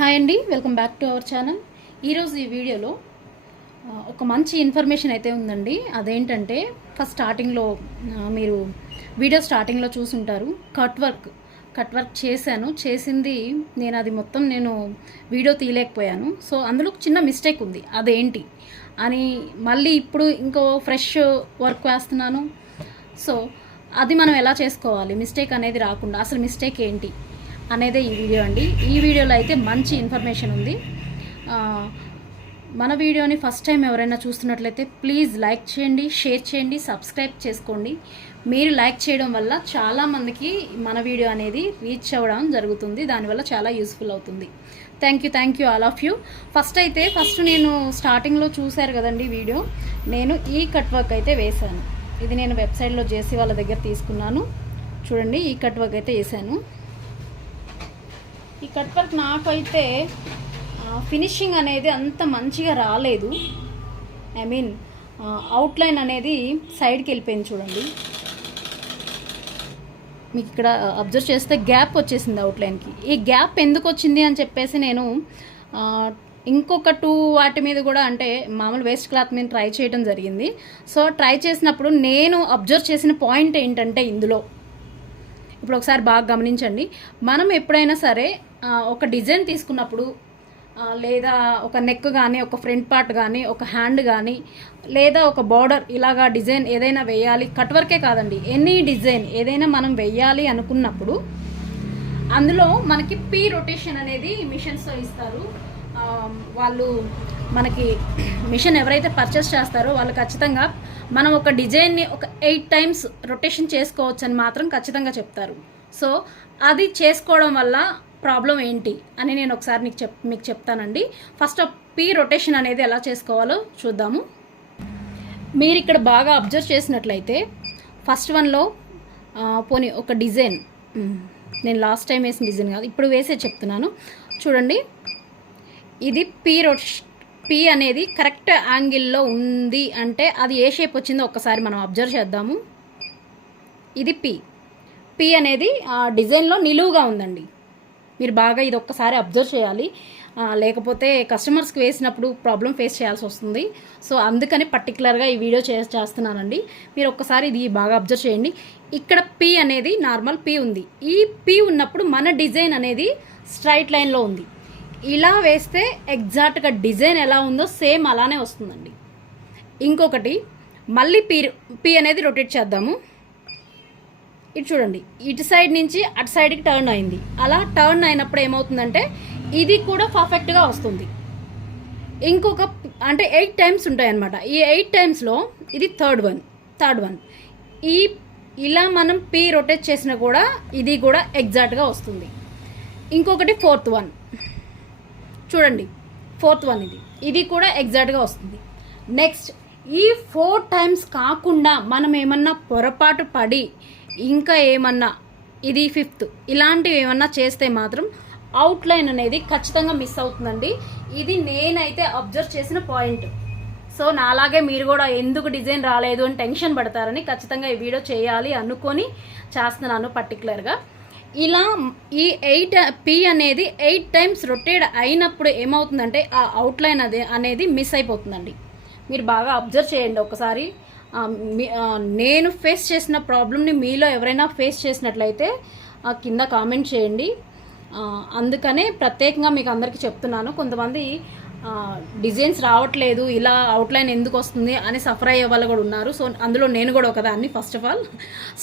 Hi అండి, welcome back to our channel. ఈరోజు ఈ వీడియోలో ఒక మంచి ఇన్ఫర్మేషన్ అయితే ఉందండి. అదేంటంటే ఫస్ట్ స్టార్టింగ్లో మీరు వీడియో స్టార్టింగ్లో చూసుంటారు. కట్ వర్క్ చేసింది నేను అది మొత్తం వీడియో తీయలేకపోయాను. సో అందులో చిన్న మిస్టేక్ ఉంది, అదేంటి అని మళ్ళీ ఇప్పుడు ఇంకో ఫ్రెష్ వర్క్ వేస్తున్నాను. సో అది మనం ఎలా చేసుకోవాలి, మిస్టేక్ అనేది రాకుండా, అసలు మిస్టేక్ ఏంటి అనేదే ఈ వీడియో అండి. ఈ వీడియోలో అయితే మంచి ఇన్ఫర్మేషన్ ఉంది. మన వీడియోని ఫస్ట్ టైం ఎవరైనా చూస్తున్నట్లయితే ప్లీజ్ లైక్ చేయండి, షేర్ చేయండి, సబ్స్క్రైబ్ చేసుకోండి. మీరు లైక్ చేయడం వల్ల చాలామందికి మన వీడియో అనేది రీచ్ అవ్వడం జరుగుతుంది. దానివల్ల చాలా యూస్ఫుల్ అవుతుంది. Thank you all of you. First నేను స్టార్టింగ్లో చూశారు కదండి వీడియో, నేను ఈ కట్ వర్క్ అయితే వేశాను. ఇది నేను వెబ్సైట్లో జేసీ వాళ్ళ దగ్గర తీసుకున్నాను. చూడండి, ఈ కట్ వర్క్ అయితే వేసాను. ఈ కట్ వర్క్ నాకైతే ఫినిషింగ్ అనేది అంత మంచిగా రాలేదు. అవుట్లైన్ అనేది సైడ్కి వెళ్ళిపోయింది. చూడండి, మీకు ఇక్కడ అబ్జర్వ్ చేస్తే గ్యాప్ వచ్చేసింది అవుట్లైన్కి. ఈ గ్యాప్ ఎందుకు వచ్చింది అని చెప్పేసి నేను ఇంకొక 2 వాటి మీద కూడా, అంటే మామూలు వేస్ట్ క్లాత్ మీద ట్రై చేయడం జరిగింది. సో ట్రై చేసినప్పుడు నేను అబ్జర్వ్ చేసిన పాయింట్ ఏంటంటే, ఇందులో ఇప్పుడు ఒకసారి బాగా గమనించండి. మనం ఎప్పుడైనా సరే ఒక డిజైన్ తీసుకున్నప్పుడు, లేదా ఒక నెక్ కానీ, ఒక ఫ్రంట్ పార్ట్ కానీ, ఒక హ్యాండ్ కానీ, లేదా ఒక బార్డర్ ఇలాగా డిజైన్ ఏదైనా వేయాలి, కట్ వర్కే కాదండి, ఎనీ డిజైన్ ఏదైనా మనం వేయాలి అనుకున్నప్పుడు అందులో మనకి పీ రొటేషన్ అనేది మిషన్స్తో ఇస్తారు. వాళ్ళు మనకి మిషన్ ఎవరైతే పర్చేస్ చేస్తారో వాళ్ళు ఖచ్చితంగా మనం ఒక డిజైన్ని ఒక 8 టైమ్స్ రొటేషన్ చేసుకోవచ్చు అని మాత్రం ఖచ్చితంగా చెప్తారు. సో అది చేసుకోవడం వల్ల ప్రాబ్లం ఏంటి అని నేను ఒకసారి మీకు చెప్తానండి. ఫస్ట్ పీ రొటేషన్ అనేది ఎలా చేసుకోవాలో చూద్దాము. మీరు ఇక్కడ బాగా అబ్జర్వ్ చేసినట్లయితే ఫస్ట్ వన్లో పోనీ ఒక డిజైన్, నేను లాస్ట్ టైం వేసిన డిజైన్ కాదు, ఇప్పుడు వేసే చెప్తున్నాను. చూడండి, ఇది పీ అనేది కరెక్ట్ యాంగిల్లో ఉంది అంటే అది ఏ షేప్ వచ్చిందో ఒక్కసారి మనం అబ్జర్వ్ చేద్దాము. ఇది పీ అనేది ఆ డిజైన్లో నిలువుగా ఉందండి. మీరు బాగా ఇది ఒక్కసారి అబ్జర్వ్ చేయాలి, లేకపోతే కస్టమర్స్కి వేసినప్పుడు ప్రాబ్లం ఫేస్ చేయాల్సి వస్తుంది. సో అందుకని పర్టికులర్గా ఈ వీడియో చేస్తున్నానండి. మీరు ఒక్కసారి ఇది బాగా అబ్జర్వ్ చేయండి. ఇక్కడ పీ అనేది నార్మల్ పీ ఉంది. ఈ పీ ఉన్నప్పుడు మన డిజైన్ అనేది స్ట్రైట్ లైన్లో ఉంది. ఇలా వేస్తే ఎగ్జాక్ట్గా డిజైన్ ఎలా ఉందో సేమ్ అలానే వస్తుందండి. ఇంకొకటి, మళ్ళీ పీ అనేది రొటేట్ చేద్దాము. ఇటు చూడండి, ఇటు సైడ్ నుంచి అటు సైడ్కి టర్న్ అయింది. అలా టర్న్ అయినప్పుడు ఏమవుతుందంటే ఇది కూడా పర్ఫెక్ట్గా వస్తుంది. ఇంకొక అంటే 8 టైమ్స్ ఉంటాయి అన్నమాట. ఈ 8 టైమ్స్లో ఇది థర్డ్ వన్. ఇలా మనం పీ రొటేట్ చేసినా కూడా ఇది కూడా ఎగ్జాక్ట్గా వస్తుంది. ఇంకొకటి ఫోర్త్ వన్, చూడండి, ఫోర్త్ వన్ ఇది కూడా ఎగ్జాక్ట్గా వస్తుంది. నెక్స్ట్ ఈ 4 టైమ్స్ కాకుండా మనం ఏమన్నా పొరపాటు పడి ఇంకా ఏమన్నా ఇది 5th ఇలాంటివి ఏమన్నా చేస్తే మాత్రం అవుట్లైన్ అనేది ఖచ్చితంగా మిస్ అవుతుందండి. ఇది నేనైతే అబ్జర్వ్ చేసిన పాయింట్. సో నాలాగే మీరు కూడా ఎందుకు డిజైన్ రాలేదు అని టెన్షన్ పడతారని ఖచ్చితంగా ఈ వీడియో చేయాలి అనుకొని చేస్తున్నాను పర్టికులర్గా. ఇలా ఈ పీ అనేది 8 టైమ్స్ రొటేట్ అయినప్పుడు ఏమవుతుందంటే ఆ అవుట్లైన్ అనేది మిస్ అయిపోతుందండి. మీరు బాగా అబ్జర్వ్ చేయండి ఒకసారి. నేను ఫేస్ చేసిన ప్రాబ్లమ్ని మీలో ఎవరైనా ఫేస్ చేసినట్లయితే కింద కామెంట్ చేయండి. అందుకనే ప్రత్యేకంగా మీకు అందరికీ చెప్తున్నాను. కొంతమంది డిజైన్స్ రావట్లేదు, ఇలా అవుట్లైన్ ఎందుకు వస్తుంది అని సఫర్ అయ్యే వాళ్ళు కూడా ఉన్నారు. సో అందులో నేను కూడా ఒకదాన్ని. ఫస్ట్ ఆఫ్ ఆల్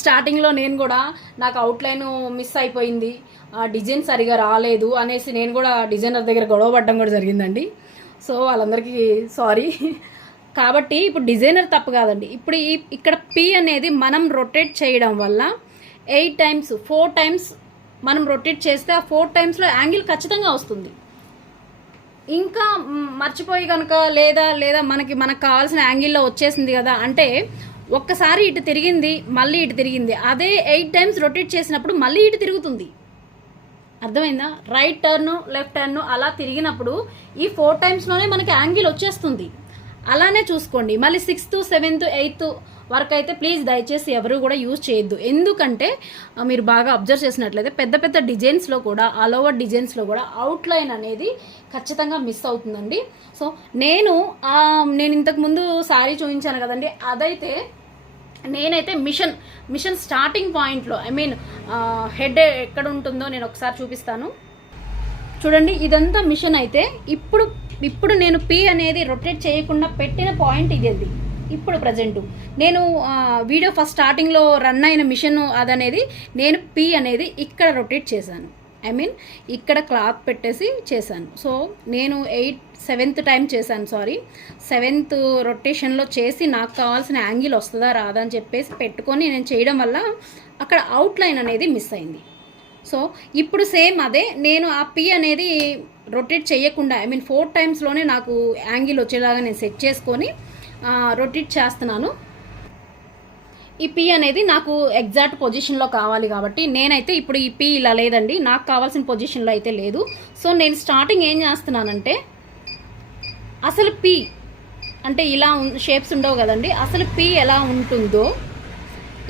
స్టార్టింగ్లో నేను కూడా నాకు అవుట్లైన్ మిస్ అయిపోయింది, డిజైన్ సరిగా రాలేదు అనేసి నేను కూడా డిజైనర్ దగ్గర గొడవ పడడం కూడా జరిగిందండి. సో వాళ్ళందరికీ సారీ. కాబట్టి ఇప్పుడు డిజైనర్ తప్పు కాదండి. ఇప్పుడు ఇక్కడ పీ అనేది మనం రొటేట్ చేయడం వల్ల 8 టైమ్స్ 4 టైమ్స్ మనం రొటేట్ చేస్తే ఆ 4 టైమ్స్లో యాంగిల్ ఖచ్చితంగా వస్తుంది. ఇంకా మర్చిపోయి కనుక లేదా మనకు కావాల్సిన యాంగిల్లో వచ్చేసింది కదా అంటే ఒక్కసారి ఇటు తిరిగింది, మళ్ళీ ఇటు తిరిగింది, అదే 8 టైమ్స్ రొటేట్ చేసినప్పుడు మళ్ళీ ఇటు తిరుగుతుంది. అర్థమైందా? రైట్ టర్న్, లెఫ్ట్ టర్న్ అలా తిరిగినప్పుడు ఈ 4 టైమ్స్లోనే మనకి యాంగిల్ వచ్చేస్తుంది. అలానే చూసుకోండి. మళ్ళీ 6th 7th 8th వర్క్ అయితే ప్లీజ్ దయచేసి ఎవరు కూడా యూజ్ చేయొద్దు. ఎందుకంటే మీరు బాగా అబ్జర్వ్ చేసినట్లయితే పెద్ద పెద్ద డిజైన్స్లో కూడా ఆల్ ఓవర్ డిజైన్స్లో కూడా అవుట్లైన్ అనేది ఖచ్చితంగా మిస్ అవుతుందండి. సో నేను ఇంతకుముందు శారీ చూపించాను కదండి, అదైతే నేనైతే మిషన్ స్టార్టింగ్ పాయింట్లో హెడ్ ఎక్కడ ఉంటుందో నేను ఒకసారి చూపిస్తాను చూడండి. ఇదంతా మిషన్ అయితే ఇప్పుడు నేను పీ అనేది రొటేట్ చేయకుండా పెట్టిన పాయింట్ ఇది. ఇప్పుడు ప్రజెంటు నేను వీడియో ఫస్ట్ స్టార్టింగ్లో రన్ అయిన మిషన్ అదనేది నేను పీ అనేది ఇక్కడ రొటేట్ చేశాను. ఇక్కడ క్లాత్ పెట్టేసి చేశాను. సో నేను 7th టైం చేశాను, సెవెంత్ రొటేషన్లో చేసి నాకు కావాల్సిన యాంగిల్ వస్తుందా రాదా అని చెప్పేసి పెట్టుకొని నేను చేయడం వల్ల అక్కడ అవుట్లైన్ అనేది మిస్ అయింది. సో ఇప్పుడు సేమ్ అదే నేను ఆ పీ అనేది రొటేట్ చేయకుండా 4 టైమ్స్లోనే నాకు యాంగిల్ వచ్చేలాగా నేను సెట్ చేసుకొని రొటేట్ చేస్తున్నాను. ఈ పీ అనేది నాకు ఎగ్జాక్ట్ పొజిషన్లో కావాలి కాబట్టి నేనైతే ఇప్పుడు ఈ పీ ఇలా లేదండి, నాకు కావాల్సిన పొజిషన్లో అయితే లేదు. సో నేను స్టార్టింగ్ ఏం చేస్తున్నానంటే అసలు పీ అంటే ఇలా షేప్స్ ఉండవు కదండి, అసలు పీ ఎలా ఉంటుందో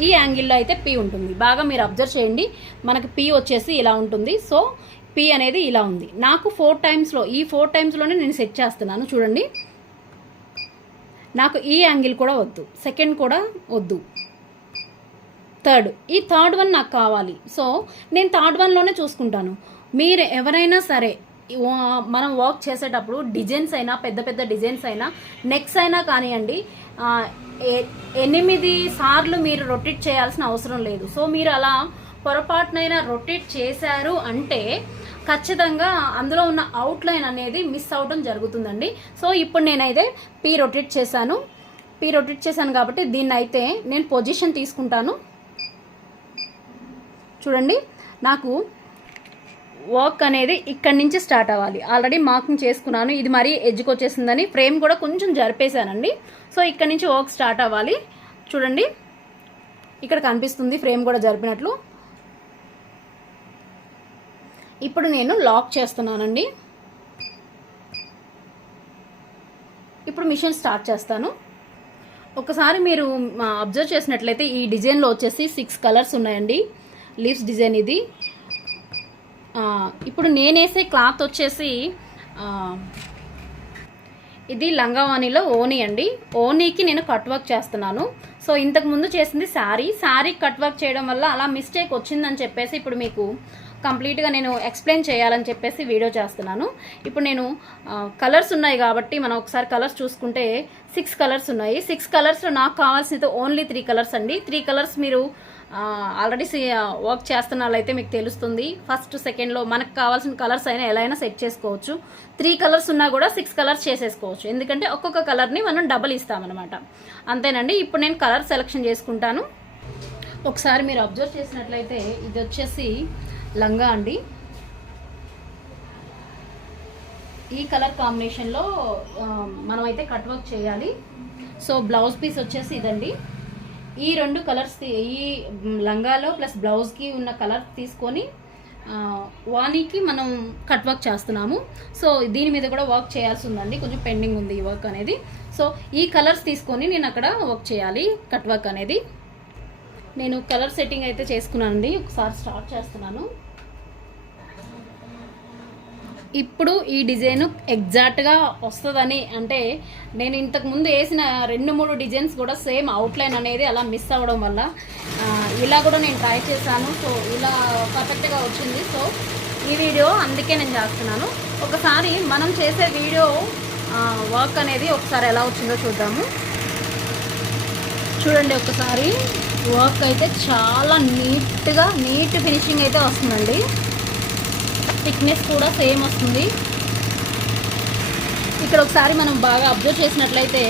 ఈ యాంగిల్లో అయితే పీ ఉంటుంది. బాగా మీరు అబ్జర్వ్ చేయండి, మనకి పీ వచ్చేసి ఇలా ఉంటుంది. సో పీ అనేది ఇలా ఉంది. నాకు 4 టైమ్స్లో ఈ 4 టైమ్స్లోనే నేను సెట్ చేస్తున్నాను చూడండి. నాకు ఈ యాంగిల్ కూడా వద్దు, సెకండ్ కూడా వద్దు, ఈ థర్డ్ వన్ నాకు కావాలి. సో నేను థర్డ్ వన్లోనే చూసుకుంటాను. మీరు ఎవరైనా సరే మనం వర్క్ చేసేటప్పుడు డిజైన్స్ అయినా పెద్ద పెద్ద డిజైన్స్ అయినా నెక్స్ అయినా కానివ్వండి 8 సార్లు మీరు రొటేట్ చేయాల్సిన అవసరం లేదు. సో మీరు అలా పొరపాటునైనా రొటేట్ చేశారు అంటే ఖచ్చితంగా అందులో ఉన్న అవుట్లైన్ అనేది మిస్ అవడం జరుగుతుందండి. సో ఇప్పుడు నేనైతే పీ రొటేట్ చేశాను కాబట్టి దీన్ని అయితే నేను పొజిషన్ తీసుకుంటాను చూడండి. నాకు వర్క్ అనేది ఇక్కడి నుంచి స్టార్ట్ అవ్వాలి. ఆల్రెడీ మార్కింగ్ చేసుకున్నాను, ఇది మరీ ఎడ్జ్కి వచ్చేసిందని ఫ్రేమ్ కూడా కొంచెం జరిపేశానండి. సో ఇక్కడి నుంచి వర్క్ స్టార్ట్ అవ్వాలి చూడండి. ఇక్కడ కనిపిస్తుంది ఫ్రేమ్ కూడా జరిపినట్లు. ఇప్పుడు నేను లాక్ చేస్తున్నానండి. ఇప్పుడు మిషన్ స్టార్ట్ చేస్తాను. ఒకసారి మీరు అబ్జర్వ్ చేసినట్లయితే ఈ డిజైన్లో వచ్చేసి 6 కలర్స్ ఉన్నాయండి. లీవ్స్ డిజైన్ ఇది. ఇప్పుడు నేనేసే క్లాత్ వచ్చేసి ఇది లంగావాణిలో ఓనీ అండి. ఓనీకి నేను కట్ వర్క్ చేస్తున్నాను. సో ఇంతకు ముందు చేసింది శారీ కట్ వర్క్ చేయడం వల్ల అలా మిస్టేక్ వచ్చిందని చెప్పేసి ఇప్పుడు మీకు కంప్లీట్గా నేను ఎక్స్ప్లెయిన్ చేయాలని చెప్పేసి వీడియో చేస్తున్నాను. ఇప్పుడు నేను కలర్స్ ఉన్నాయి కాబట్టి మనం ఒకసారి కలర్స్ చూసుకుంటే 6 కలర్స్ ఉన్నాయి. 6 కలర్స్లో నాకు కావాల్సినది ఓన్లీ 3 కలర్స్ అండి. 3 కలర్స్ మీరు ఆల్రెడీ వర్క్ చేస్తున్న వాళ్ళైతే మీకు తెలుస్తుంది. ఫస్ట్ సెకండ్లో మనకు కావాల్సిన కలర్స్ అయినా ఎలా అయినా సెట్ చేసుకోవచ్చు. 3 కలర్స్ ఉన్నా కూడా 6 కలర్స్ చేసేసుకోవచ్చు. ఎందుకంటే ఒక్కొక్క కలర్ని మనం డబల్ ఇస్తామన్నమాట. అంతేనండి. ఇప్పుడు నేను కలర్ సెలెక్షన్ చేసుకుంటాను. ఒకసారి మీరు అబ్జర్వ్ చేసినట్లయితే ఇది వచ్చేసి లంగా అండి. ఈ కలర్ కాంబినేషన్లో మనమైతే కట్ వర్క్ చేయాలి. సో బ్లౌజ్ పీస్ వచ్చేసి ఇదండి. ఈ 2 కలర్స్ ఈ లంగాలో ప్లస్ బ్లౌజ్కి ఉన్న కలర్ తీసుకొని వాణికి మనం కట్ వర్క్ చేస్తున్నాము. సో దీని మీద కూడా వర్క్ చేయాల్సి ఉందండి, కొంచెం పెండింగ్ ఉంది ఈ వర్క్ అనేది. సో ఈ కలర్స్ తీసుకొని నేను అక్కడ వర్క్ చేయాలి కట్ వర్క్ అనేది. నేను కలర్ సెట్టింగ్ అయితే చేసుకున్నానండి. ఒకసారి స్టార్ట్ చేస్తున్నాను. ఇప్పుడు ఈ డిజైన్ ఎగ్జాక్ట్గా వస్తుందని అంటే నేను ఇంతకుముందు వేసిన 2-3 డిజైన్స్ కూడా సేమ్ అవుట్లైన్ అనేది అలా మిస్ అవ్వడం వల్ల ఇలా కూడా నేను ట్రై చేశాను. సో ఇలా పర్ఫెక్ట్గా వచ్చింది. సో ఈ వీడియో అందుకే నేను చేస్తున్నాను. ఒకసారి మనం చేసే వీడియో వర్క్ అనేది ఒకసారి ఎలా వచ్చిందో చూద్దాము. చూడండి, ఒకసారి వర్క్ అయితే చాలా నీట్ ఫినిషింగ్ అయితే వస్తుందండి. థిక్నెస్ కూడా సేమ్ వస్తుంది. ఇక్కడ ఒకసారి మనం బాగా అబ్జర్వ్ చేసినట్లయితే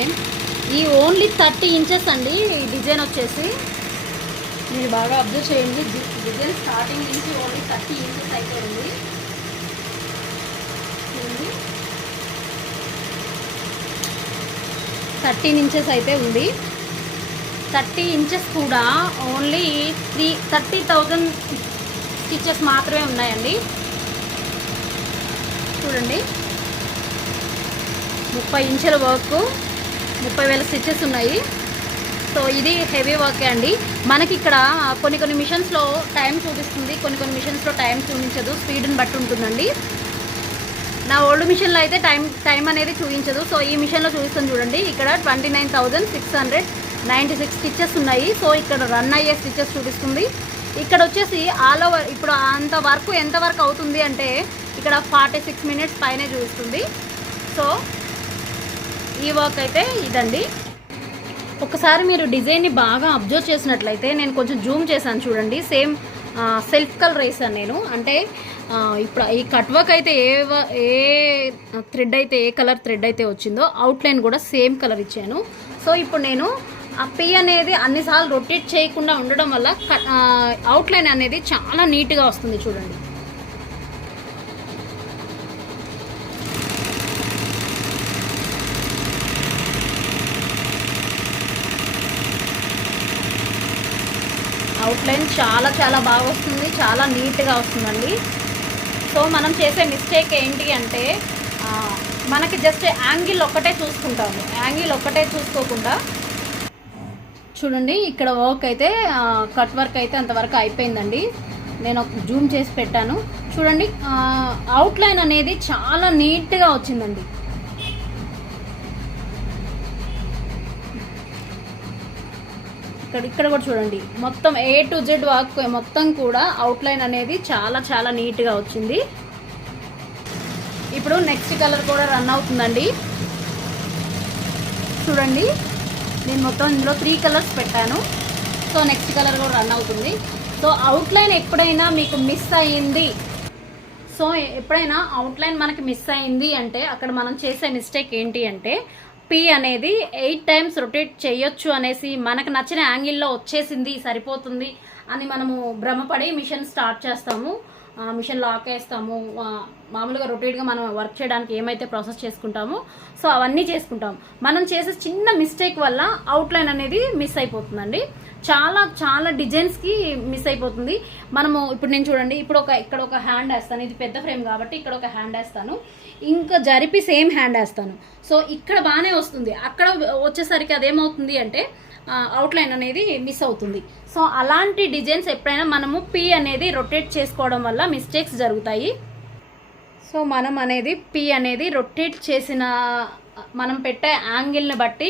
ఈ ఓన్లీ 30 ఇంచెస్ అండి ఈ డిజైన్ వచ్చేసి. మీరు బాగా అబ్జర్వ్ చేయండి, డిజైన్ స్టార్టింగ్ నుంచి ఓన్లీ 30 ఇంచెస్ అయితే ఉంది. 13 ఇంచెస్ అయితే ఉంది. 30 ఇంచెస్ కూడా ఓన్లీ 30,000 స్టిచెస్ మాత్రమే ఉన్నాయండి. చూడండి, 30 ఇంచుల వర్క్ 30,000 స్టిచెస్ ఉన్నాయి. సో ఇది హెవీ వర్కే అండి. మనకి ఇక్కడ కొన్ని మిషన్స్లో టైం చూపిస్తుంది, కొన్ని మిషన్స్లో టైం చూపించదు, స్పీడ్ని బట్టి ఉంటుందండి. నా ఓల్డ్ మిషన్లో అయితే టైం అనేది చూపించదు. సో ఈ మిషన్లో చూపిస్తుంది చూడండి, ఇక్కడ 29,696 స్టిచెస్ ఉన్నాయి. సో ఇక్కడ రన్ అయ్యే స్టిచెస్ చూపిస్తుంది. ఇక్కడ వచ్చేసి ఆల్ ఓవర్ ఇప్పుడు అంత వర్క్ ఎంత వర్క్ అవుతుంది అంటే ఇక్కడ 46 మినిట్స్ పైనే చూపిస్తుంది. సో ఈ వర్క్ అయితే ఇదండి. ఒకసారి మీరు డిజైన్ని బాగా అబ్జర్వ్ చేసినట్లయితే నేను కొంచెం జూమ్ చేశాను చూడండి. సేమ్ సెల్ఫ్ కలర్ వేసాను నేను. అంటే ఇప్పుడు ఈ కట్ వర్క్ అయితే ఏ థ్రెడ్ అయితే ఏ కలర్ థ్రెడ్ అయితే వచ్చిందో అవుట్లైన్ కూడా సేమ్ కలర్ ఇచ్చాను. సో ఇప్పుడు నేను ఆ పీ అనేది అన్నిసార్లు రొటేట్ చేయకుండా ఉండడం వల్ల అవుట్లైన్ అనేది చాలా నీట్గా వస్తుంది చూడండి. అవుట్లైన్ చాలా బాగా వస్తుంది, చాలా నీట్గా వస్తుందండి. సో మనం చేసే మిస్టేక్ ఏంటి అంటే మనకి జస్ట్ యాంగిల్ ఒక్కటే చూసుకుంటాము. యాంగిల్ ఒక్కటే చూసుకోకుండా చూడండి, ఇక్కడ వర్క్ అయితే కట్ వర్క్ అయితే అంతవరకు అయిపోయిందండి. నేను ఒక జూమ్ చేసి పెట్టాను చూడండి. అవుట్లైన్ అనేది చాలా నీట్గా వచ్చిందండి. ఇక్కడ కూడా చూడండి, మొత్తం A to Z వర్క్ మొత్తం కూడా అవుట్లైన్ అనేది చాలా నీట్గా వచ్చింది. ఇప్పుడు నెక్స్ట్ కలర్ కూడా రన్ అవుతుందండి చూడండి. నేను మొత్తం ఇందులో 3 కలర్స్ పెట్టాను. సో నెక్స్ట్ కలర్ కూడా రన్ అవుతుంది. సో అవుట్లైన్ ఎప్పుడైనా మీకు మిస్ అయ్యింది, సో ఎప్పుడైనా అవుట్లైన్ మనకి మిస్ అయింది అంటే అక్కడ మనం చేసే మిస్టేక్ ఏంటి అంటే పీ అనేది 8 టైమ్స్ రొటేట్ చేయొచ్చు అనేసి మనకు నచ్చిన యాంగిల్లో వచ్చేసింది సరిపోతుంది అని మనము భ్రమపడి మిషన్ స్టార్ట్ చేస్తాము. మిషన్ లాక్ వేస్తాము. మామూలుగా రొటేట్గా మనం వర్క్ చేయడానికి ఏమైతే ప్రాసెస్ చేసుకుంటామో సో అవన్నీ చేసుకుంటాము. మనం చేసే చిన్న మిస్టేక్ వల్ల అవుట్లైన్ అనేది మిస్ అయిపోతుందండి. చాలా డిజైన్స్కి మిస్ అయిపోతుంది. మనము ఇప్పుడు నేను చూడండి, ఇక్కడ ఒక హ్యాండ్ వేస్తాను. ఇది పెద్ద ఫ్రేమ్ కాబట్టి ఇక్కడ ఒక హ్యాండ్ వేస్తాను, ఇంకా జరిపి సేమ్ హ్యాండ్ వేస్తాను. సో ఇక్కడ బాగానే వస్తుంది, అక్కడ వచ్చేసరికి అదేమవుతుంది అంటే అవుట్లైన్ అనేది మిస్ అవుతుంది. సో అలాంటి డిజైన్స్ ఎప్పుడైనా మనము పీ అనేది రొటేట్ చేసుకోవడం వల్ల మిస్టేక్స్ జరుగుతాయి. సో మనం అనేది పీ అనేది రొటేట్ చేసిన మనం పెట్టే యాంగిల్ని బట్టి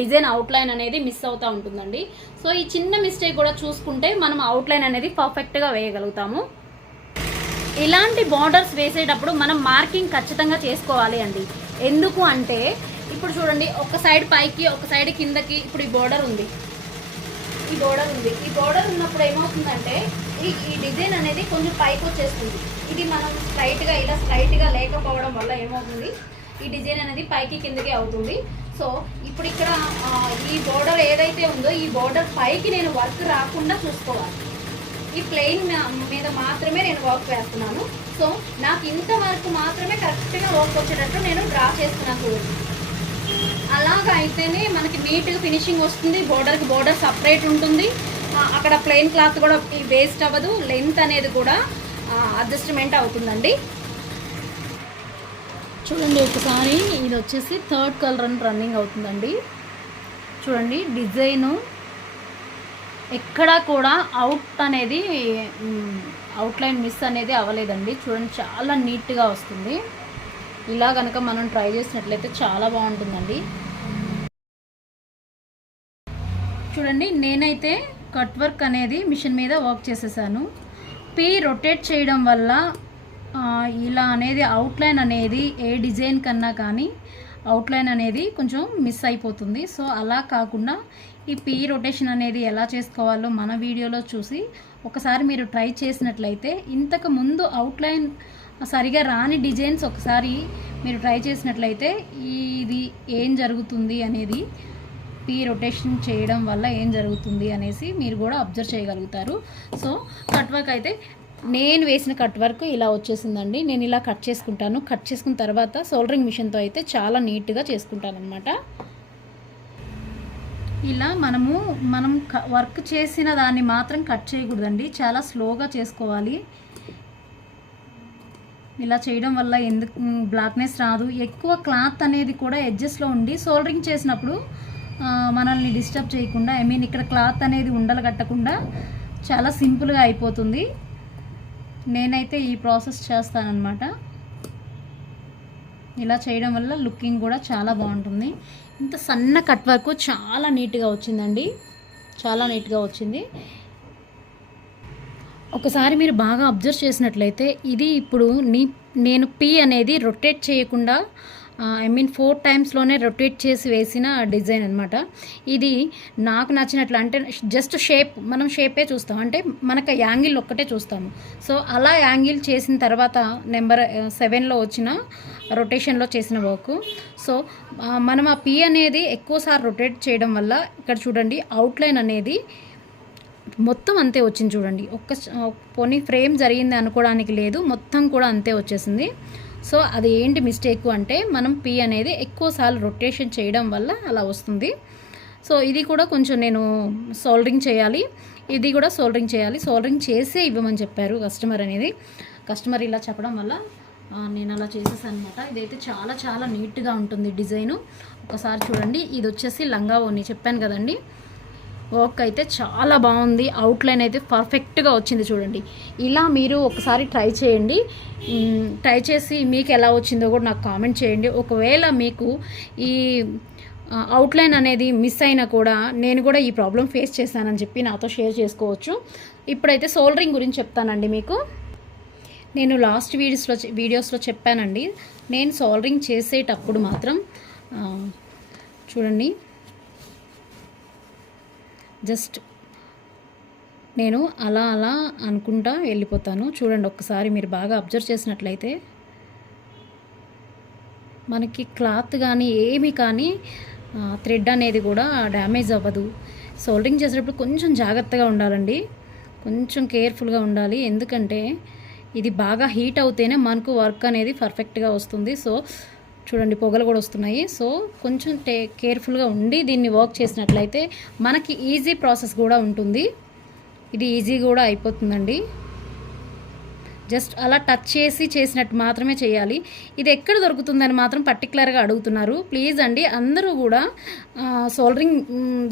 డిజైన్ అవుట్లైన్ అనేది మిస్ అవుతూ ఉంటుందండి. సో ఈ చిన్న మిస్టేక్ కూడా చూసుకుంటే మనం అవుట్లైన్ అనేది పర్ఫెక్ట్గా వేయగలుగుతాము. ఇలాంటి బార్డర్స్ వేసేటప్పుడు మనం మార్కింగ్ ఖచ్చితంగా చేసుకోవాలి అండి. ఎందుకు అంటే ఇప్పుడు చూడండి, ఒక సైడ్ పైకి ఒక సైడ్ కిందకి. ఇప్పుడు ఈ బోర్డర్ ఉంది. ఈ బోర్డర్ ఉన్నప్పుడు ఏమవుతుందంటే ఈ డిజైన్ అనేది కొంచెం పైకి వచ్చేస్తుంది. ఇది మనం స్ట్రైట్గా లేకపోవడం వల్ల ఏమవుతుంది, ఈ డిజైన్ అనేది పైకి కిందకి అవుతుంది. సో ఇప్పుడు ఇక్కడ ఈ బోర్డర్ ఏదైతే ఉందో ఈ బోర్డర్ పైకి నేను వర్క్ రాకుండా చూసుకోవాలి. ఈ ప్లెయిన్ మీద మాత్రమే నేను వర్క్ వేస్తున్నాను. సో నాకు ఇంత వర్క్ మాత్రమే కరెక్ట్గా వర్క్ వచ్చేటట్టు నేను డ్రా చేస్తున్నాను చూడండి. అలాగా అయితేనే మనకి నీట్గా ఫినిషింగ్ వస్తుంది. బోర్డర్కి బోర్డర్ సపరేట్ ఉంటుంది. అక్కడ ప్లెయిన్ క్లాత్ కూడా వేస్ట్ అవ్వదు. లెంత్ అనేది కూడా అడ్జస్ట్మెంట్ అవుతుందండి. చూడండి ఒకసారి, ఇది వచ్చేసి 3rd కలర్ రన్నింగ్ అవుతుందండి. చూడండి డిజైను ఎక్కడా కూడా అవుట్లైన్ మిస్ అనేది అవ్వలేదండి. చూడండి చాలా నీట్గా వస్తుంది. ఇలా కనుక మనం ట్రై చేసినట్లయితే చాలా బాగుంటుందండి. చూడండి నేనైతే కట్ వర్క్ అనేది మిషన్ మీద వర్క్ చేసేసాను. పీ రొటేట్ చేయడం వల్ల ఇలా అనేది అవుట్లైన్ అనేది ఏ డిజైన్ కన్నా కానీ అవుట్లైన్ అనేది కొంచెం మిస్ అయిపోతుంది. సో అలా కాకుండా ఈ పీ రొటేషన్ అనేది ఎలా చేసుకోవాలో మన వీడియోలో చూసి ఒకసారి మీరు ట్రై చేసినట్లయితే ఇంతకు ముందు అవుట్లైన్ సరిగా రాని డిజైన్స్ ఒకసారి మీరు ట్రై చేసినట్లయితే ఇది ఏం జరుగుతుంది అనేది, పీ రొటేషన్ చేయడం వల్ల ఏం జరుగుతుంది అనేసి మీరు కూడా అబ్జర్వ్ చేయగలుగుతారు. సో కట్ వర్క్ అయితే నేను వేసిన కట్ వర్క్ ఇలా వచ్చేసిందండి. నేను ఇలా కట్ చేసుకుంటాను. కట్ చేసుకున్న తర్వాత సోల్డరింగ్ మిషన్తో అయితే చాలా నీట్గా చేసుకుంటాను అనమాట. ఇలా మనం వర్క్ చేసిన దాన్ని మాత్రం కట్ చేయకూడదండి, చాలా స్లోగా చేసుకోవాలి. ఇలా చేయడం వల్ల ఎందుకు బ్లాక్నెస్ రాదు. ఎక్కువ క్లాత్ అనేది కూడా ఎడ్జెస్లో ఉండి సోల్డరింగ్ చేసినప్పుడు మనల్ని డిస్టర్బ్ చేయకుండా, ఐ మీన్ ఇక్కడ క్లాత్ అనేది ఉండలు కట్టకుండా చాలా సింపుల్గా అయిపోతుంది. నేనైతే ఈ ప్రాసెస్ చేస్తానన్నమాట. ఇలా చేయడం వల్ల లుకింగ్ కూడా చాలా బాగుంటుంది. ఇంత సన్న కట్ వర్క్ చాలా నీట్గా వచ్చిందండి, చాలా నీట్గా వచ్చింది. ఒకసారి మీరు బాగా అబ్జర్వ్ చేసినట్లయితే ఇది ఇప్పుడు నేను పీ అనేది రొటేట్ చేయకుండా, ఐ మీన్ 4 టైమ్స్లోనే రొటేట్ చేసి వేసిన డిజైన్ అనమాట. ఇది నాకు నచ్చినట్లు, అంటే జస్ట్ మనం షేపే చూస్తాం, అంటే మనకు యాంగిల్ ఒక్కటే చూస్తాము. సో అలా యాంగిల్ చేసిన తర్వాత నెంబర్ 7లో వచ్చిన రొటేషన్లో చేసిన వర్క్. సో మనం ఆ పీ అనేది ఎక్కువసారి రొటేట్ చేయడం వల్ల ఇక్కడ చూడండి అవుట్లైన్ అనేది మొత్తం అంతే వచ్చింది. చూడండి, పోనీ ఫ్రేమ్ జరిగింది అనుకోవడానికి లేదు, మొత్తం కూడా అంతే వచ్చేసింది. సో అది ఏంటి మిస్టేక్ అంటే మనం పీ అనేది ఎక్కువసార్లు రొటేషన్ చేయడం వల్ల అలా వస్తుంది. సో ఇది కూడా కొంచెం నేను సోల్డరింగ్ చేయాలి, ఇది కూడా సోల్డరింగ్ చేయాలి. సోల్డరింగ్ చేసే ఇవ్వమని చెప్పారు కస్టమర్ ఇలా చెప్పడం వల్ల నేను అలా చేసేసాను అనమాట. ఇదైతే చాలా చాలా నీట్గా ఉంటుంది డిజైను. ఒకసారి చూడండి, ఇది వచ్చేసి లంగా ఓని చెప్పాను కదండి. వర్క్ అయితే చాలా బాగుంది, అవుట్లైన్ అయితే పర్ఫెక్ట్గా వచ్చింది. చూడండి, ఇలా మీరు ఒకసారి ట్రై చేయండి. ట్రై చేసి మీకు ఎలా వచ్చిందో కూడా నాకు కామెంట్ చేయండి. ఒకవేళ మీకు ఈ అవుట్లైన్ అనేది మిస్ అయినా కూడా నేను కూడా ఈ ప్రాబ్లం ఫేస్ చేశానని చెప్పి నాతో షేర్ చేసుకోవచ్చు. ఇప్పుడైతే సోల్డరింగ్ గురించి చెప్తానండి మీకు. నేను లాస్ట్ వీడియోస్లో చెప్పానండి, నేను సోల్డరింగ్ చేసేటప్పుడు మాత్రం చూడండి, జస్ట్ నేను అలా అనుకుంటా వెళ్ళిపోతాను. చూడండి, ఒక్కసారి మీరు బాగా అబ్జర్వ్ చేసినట్లయితే మనకి క్లాత్ కానీ ఏమి కానీ థ్రెడ్ అనేది కూడా డ్యామేజ్ అవ్వదు. సోల్డరింగ్ చేసేటప్పుడు కొంచెం జాగ్రత్తగా ఉండాలండి, కొంచెం కేర్ఫుల్గా ఉండాలి. ఎందుకంటే ఇది బాగా హీట్ అవుతేనే మనకు వర్క్ అనేది పర్ఫెక్ట్గా వస్తుంది. సో చూడండి, పొగలు కూడా వస్తున్నాయి. సో కొంచెం కేర్ఫుల్గా ఉండి దీన్ని వర్క్ చేసినట్లయితే మనకి ఈజీ ప్రాసెస్ కూడా ఉంటుంది. ఇది ఈజీ కూడా అయిపోతుందండి. జస్ట్ అలా టచ్ చేసి చేసినట్టు మాత్రమే చేయాలి. ఇది ఎక్కడ దొరుకుతుందని మాత్రం పర్టికులర్గా అడుగుతున్నారు. ప్లీజ్ అండి, అందరూ కూడా సోల్డరింగ్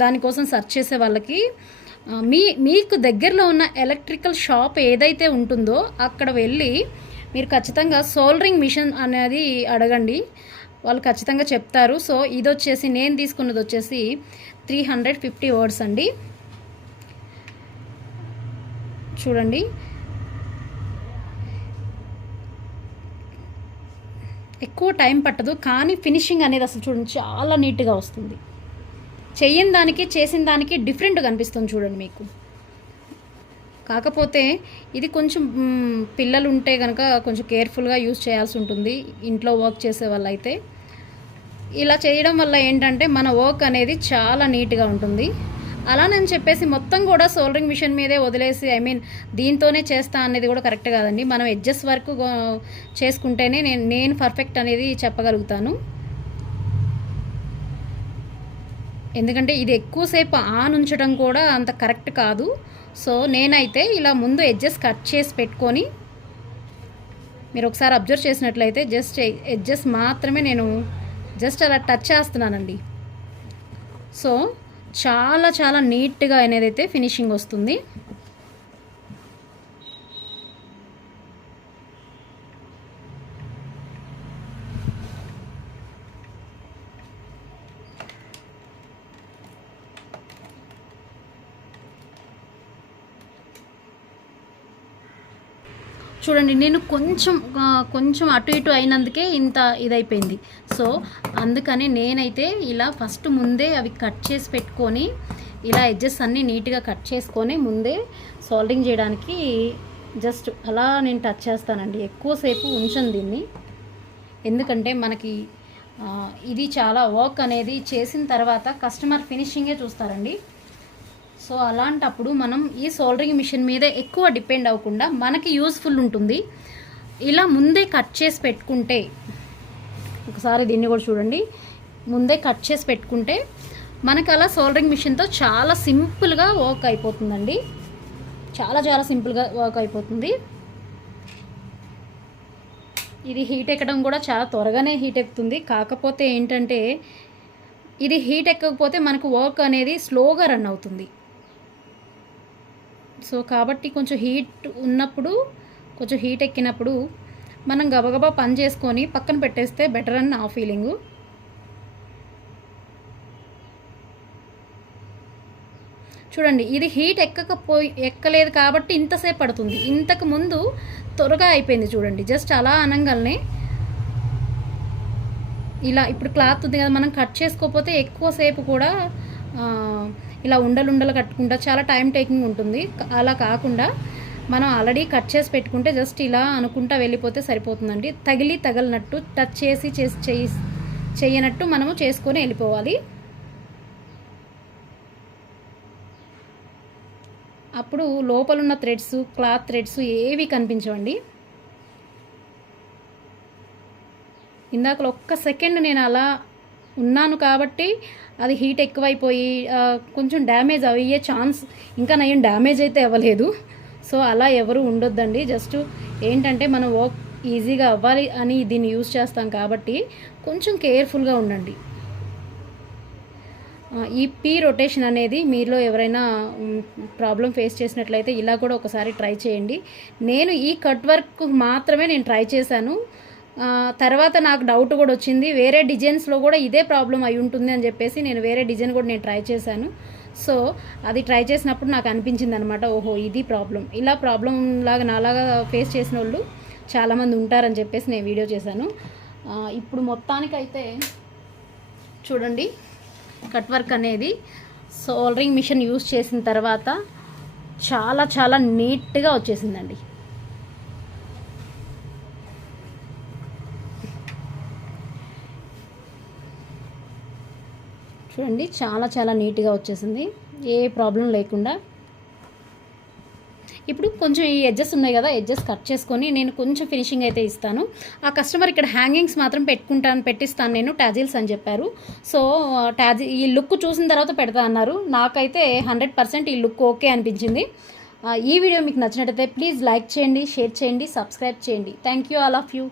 దానికోసం సెర్చ్ చేసే వాళ్ళకి మీకు దగ్గరలో ఉన్న ఎలక్ట్రికల్ షాప్ ఏదైతే ఉంటుందో అక్కడ వెళ్ళి మీరు ఖచ్చితంగా సోల్డరింగ్ మిషన్ అనేది అడగండి, వాళ్ళు ఖచ్చితంగా చెప్తారు. సో ఇది వచ్చేసి నేను తీసుకున్నది వచ్చేసి 350 వర్డ్స్ అండి. చూడండి, ఎక్కువ టైం పట్టదు, కానీ ఫినిషింగ్ అనేది అసలు చూడండి చాలా నీట్గా వస్తుంది. చెయ్యని దానికి చేసిన దానికి డిఫరెంట్గా అనిపిస్తుంది చూడండి మీకు. కాకపోతే ఇది కొంచెం పిల్లలు ఉంటే కనుక కొంచెం కేర్ఫుల్గా యూజ్ చేయాల్సి ఉంటుంది. ఇంట్లో వర్క్ చేసే వాళ్ళైతే ఇలా చేయడం వల్ల ఏంటంటే మన వర్క్ అనేది చాలా నీట్గా ఉంటుంది. అలా నేను చెప్పేసి మొత్తం కూడా సోల్డరింగ్ మిషన్ మీదే వదిలేసి, ఐ మీన్ దీంతోనే చేస్తా అనేది కూడా కరెక్ట్ కాదండి. మనం ఎడ్జెస్ వర్క్ చేసుకుంటేనే నేను పర్ఫెక్ట్ అనేది చెప్పగలుగుతాను. ఎందుకంటే ఇది ఎక్కువసేపు ఆన్ ఉంచడం కూడా అంత కరెక్ట్ కాదు. సో నేనైతే ఇలా ముందు ఎడ్జెస్ కట్ చేసి పెట్టుకొని, మీరు ఒకసారి అబ్జర్వ్ చేసినట్లయితే జస్ట్ ఎడ్జెస్ మాత్రమే నేను జస్ట్ అలా టచ్ చేస్తున్నానండి. సో చాలా చాలా నీట్గా అనేది అయితే ఫినిషింగ్ వస్తుంది. చూడండి, నేను కొంచెం అటు ఇటు అయినందుకే ఇంత ఇదైపోయింది. సో అందుకని నేనైతే ఇలా ఫస్ట్ ముందే అవి కట్ చేసి పెట్టుకొని, ఇలా ఎడ్జెస్ అన్నీ నీట్గా కట్ చేసుకొని ముందే సోల్డరింగ్ చేయడానికి జస్ట్ అలా నేను టచ్ చేస్తానండి. ఎక్కువసేపు ఉంచను దీన్ని, ఎందుకంటే మనకి ఇది చాలా వర్క్ అనేది చేసిన తర్వాత కస్టమర్ ఫినిషింగే చూస్తారండి. సో అలాంటప్పుడు మనం ఈ సోల్డరింగ్ మిషన్ మీద ఎక్కువ డిపెండ్ అవ్వకుండా మనకి యూస్ఫుల్ ఉంటుంది. ఇలా ముందే కట్ చేసి పెట్టుకుంటే, ఒకసారి దీన్ని కూడా చూడండి, ముందే కట్ చేసి పెట్టుకుంటే మనకు అలా సోల్డరింగ్ మిషన్తో చాలా సింపుల్గా వర్క్ అయిపోతుందండి. చాలా చాలా సింపుల్గా వర్క్ అయిపోతుంది. ఇది హీట్ ఎక్కడం కూడా చాలా త్వరగానే హీట్ ఎక్కుతుంది. కాకపోతే ఏంటంటే ఇది హీట్ ఎక్కకపోతే మనకు వర్క్ అనేది స్లోగా రన్ అవుతుంది. సో కాబట్టి కొంచెం హీట్ ఉన్నప్పుడు, కొంచెం హీట్ ఎక్కినప్పుడు మనం గబగబా పని చేసుకొని పక్కన పెట్టేస్తే బెటర్ అని నా ఫీలింగు. చూడండి, ఇది హీట్ ఎక్కలేదు కాబట్టి ఇంతసేపు పడుతుంది. ఇంతకు ముందు త్వరగా అయిపోయింది చూడండి. జస్ట్ అలా అనగానే ఇలా ఇప్పుడు క్లాత్ ఉంది కదా, మనం కట్ చేసుకోకపోతే ఎక్కువసేపు కూడా ఇలా ఉండలు కట్టుకుంటా చాలా టైం టేకింగ్ ఉంటుంది. అలా కాకుండా మనం ఆల్రెడీ కట్ చేసి పెట్టుకుంటే జస్ట్ ఇలా అనుకుంటా వెళ్ళిపోతే సరిపోతుందండి. తగలనట్టు టచ్ చేసి చేయనట్టు మనము చేసుకొని వెళ్ళిపోవాలి. అప్పుడు లోపలున్న థ్రెడ్స్, క్లాత్ థ్రెడ్స్ ఏవి కనిపించవండి. ఇందాక ఒక్క సెకండ్ నేను అలా ఉన్నాను కాబట్టి అది హీట్ ఎక్కువైపోయి కొంచెం డ్యామేజ్ అయ్యే ఛాన్స్, ఇంకా నయం డ్యామేజ్ అయితే అవ్వలేదు. సో అలా ఎవరు ఉండొద్దండి. జస్ట్ ఏంటంటే మనం వర్క్ ఈజీగా అవ్వాలి అని దీన్ని యూజ్ చేస్తాం కాబట్టి కొంచెం కేర్ఫుల్గా ఉండండి. ఈ పీ రొటేషన్ అనేది మీలో ఎవరైనా ప్రాబ్లం ఫేస్ చేసినట్లయితే ఇలా కూడా ఒకసారి ట్రై చేయండి. నేను ఈ కట్ వర్క్ మాత్రమే నేను ట్రై చేశాను. తర్వాత నాకు డౌట్ కూడా వచ్చింది, వేరే డిజైన్స్లో కూడా ఇదే ప్రాబ్లం అయి ఉంటుంది అని చెప్పేసి నేను వేరే డిజైన్ కూడా నేను ట్రై చేశాను. సో అది ట్రై చేసినప్పుడు నాకు అనిపించింది అనమాట, ఓహో ఇది ప్రాబ్లం, ఇలా ప్రాబ్లం లాగా నాలాగా ఫేస్ చేసిన వాళ్ళు చాలామంది ఉంటారని చెప్పేసి నేను వీడియో చేశాను. ఇప్పుడు మొత్తానికైతే చూడండి, కట్ వర్క్ అనేది సోల్డరింగ్ మిషన్ యూజ్ చేసిన తర్వాత చాలా చాలా నీట్గా వచ్చేసిందండి. చూడండి, చాలా చాలా నీట్గా వచ్చేసింది, ఏ ప్రాబ్లం లేకుండా. ఇప్పుడు కొంచెం ఈ ఎడ్జెస్ ఉన్నాయి కదా, ఎడ్జెస్ కట్ చేసుకొని నేను కొంచెం ఫినిషింగ్ అయితే ఇస్తాను. ఆ కస్టమర్ ఇక్కడ హ్యాంగింగ్స్ మాత్రం పెట్టిస్తాను నేను టాజిల్స్ అని చెప్పారు. సో ఈ లుక్ చూసిన తర్వాత పెడతా అన్నారు. నాకైతే 100% ఈ లుక్ ఓకే అనిపించింది. ఈ వీడియో మీకు నచ్చినట్టయితే ప్లీజ్ లైక్ చేయండి, షేర్ చేయండి, సబ్స్క్రైబ్ చేయండి. Thank you all of you.